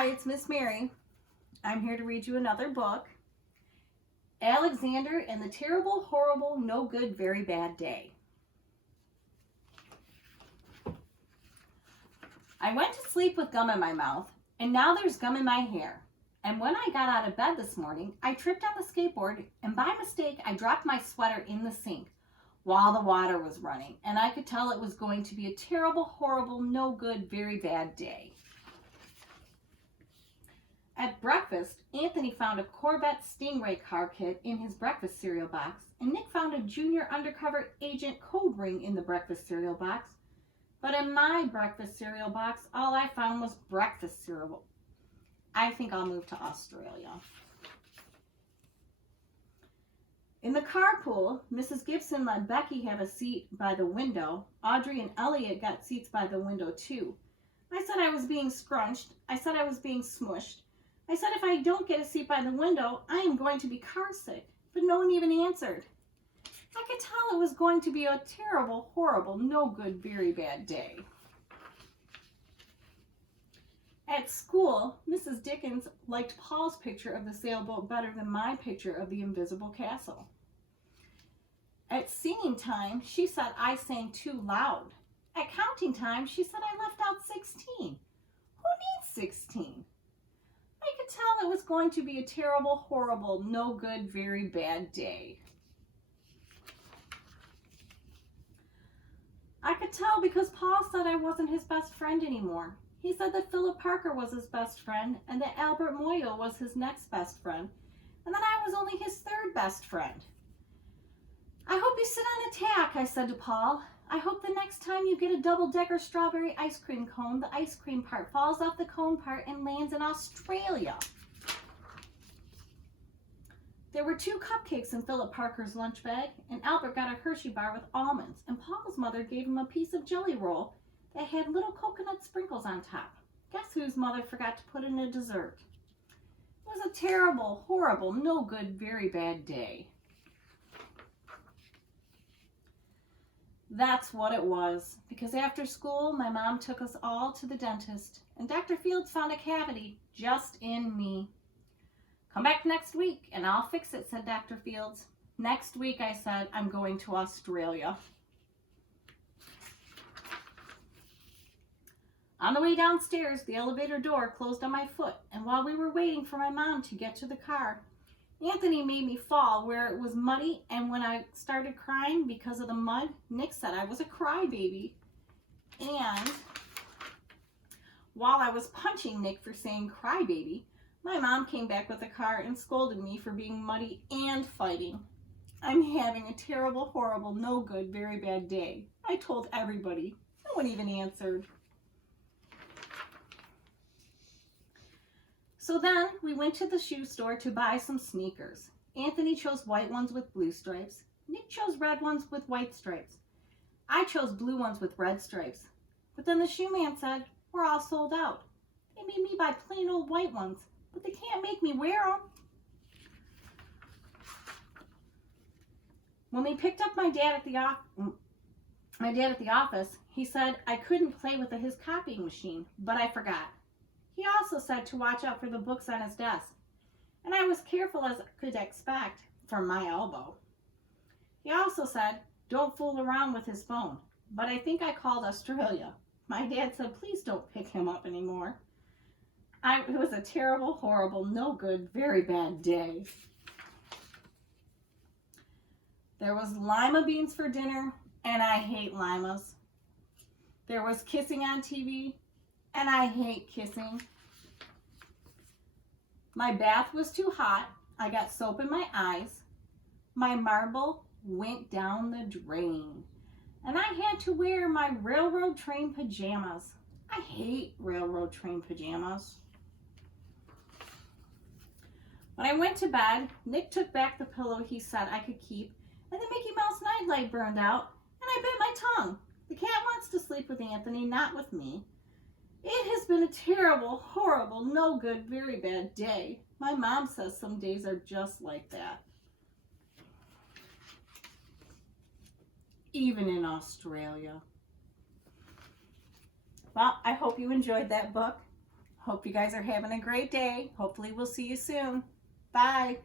Hi, it's Miss Mary. I'm here to read you another book, Alexander and the Terrible, Horrible, No Good, Very Bad Day. I went to sleep with gum in my mouth, and now there's gum in my hair. And when I got out of bed this morning, I tripped on the skateboard, and by mistake, I dropped my sweater in the sink while the water was running, and I could tell it was going to be a terrible, horrible, no good, very bad day. At breakfast, Anthony found a Corvette Stingray car kit in his breakfast cereal box, and Nick found a junior undercover agent code ring in the breakfast cereal box. But in my breakfast cereal box, all I found was breakfast cereal. I think I'll move to Australia. In the carpool, Mrs. Gibson let Becky have a seat by the window. Audrey and Elliot got seats by the window too. I said I was being scrunched. I said I was being smushed. I said if I don't get a seat by the window, I am going to be car sick, but no one even answered. I could tell it was going to be a terrible, horrible, no good, very bad day. At school, Mrs. Dickens liked Paul's picture of the sailboat better than my picture of the invisible castle. At singing time, she said I sang too loud. At counting time, she said I left out 16. Who needs 16? I could tell it was going to be a terrible, horrible, no good, very bad day. I could tell because Paul said I wasn't his best friend anymore. He said that Philip Parker was his best friend and that Albert Moyle was his next best friend and that I was only his third best friend. I hope you sit on a tack, I said to Paul. I hope the next time you get a double-decker strawberry ice cream cone, the ice cream part falls off the cone part and lands in Australia. There were 2 cupcakes in Philip Parker's lunch bag, and Albert got a Hershey bar with almonds, and Paul's mother gave him a piece of jelly roll that had little coconut sprinkles on top. Guess whose mother forgot to put in a dessert? It was a terrible, horrible, no good, very bad day. That's what it was, because after school, my mom took us all to the dentist, and Dr. Fields found a cavity just in me. Come back next week, and I'll fix it, said Dr. Fields. Next week, I said, I'm going to Australia. On the way downstairs, the elevator door closed on my foot, and while we were waiting for my mom to get to the car, Anthony made me fall where it was muddy, and when I started crying because of the mud, Nick said I was a crybaby. And while I was punching Nick for saying crybaby, my mom came back with the car and scolded me for being muddy and fighting. I'm having a terrible, horrible, no good, very bad day. I told everybody. No one even answered. So then we went to the shoe store to buy some sneakers. Anthony chose white ones with blue stripes. Nick chose red ones with white stripes. I chose blue ones with red stripes. But then the shoe man said, we're all sold out. They made me buy plain old white ones, but they can't make me wear them. When we picked up my dad at the office, he said I couldn't play with his copying machine, but I forgot. He also said to watch out for the books on his desk, and I was careful as I could expect from my elbow. He also said, don't fool around with his phone, but I think I called Australia. My dad said, please don't pick him up anymore. It was a terrible, horrible, no good, very bad day. There was lima beans for dinner, and I hate limas. There was kissing on TV, and I hate kissing. My bath was too hot. I got soap in my eyes. My marble went down the drain. And I had to wear my railroad train pajamas. I hate railroad train pajamas. When I went to bed, Nick took back the pillow he said I could keep, and the Mickey Mouse nightlight burned out, and I bit my tongue. The cat wants to sleep with Anthony, not with me. It has been a terrible, horrible, no good, very bad day. My mom says some days are just like that. Even in Australia. Well, I hope you enjoyed that book. Hope you guys are having a great day. Hopefully we'll see you soon. Bye.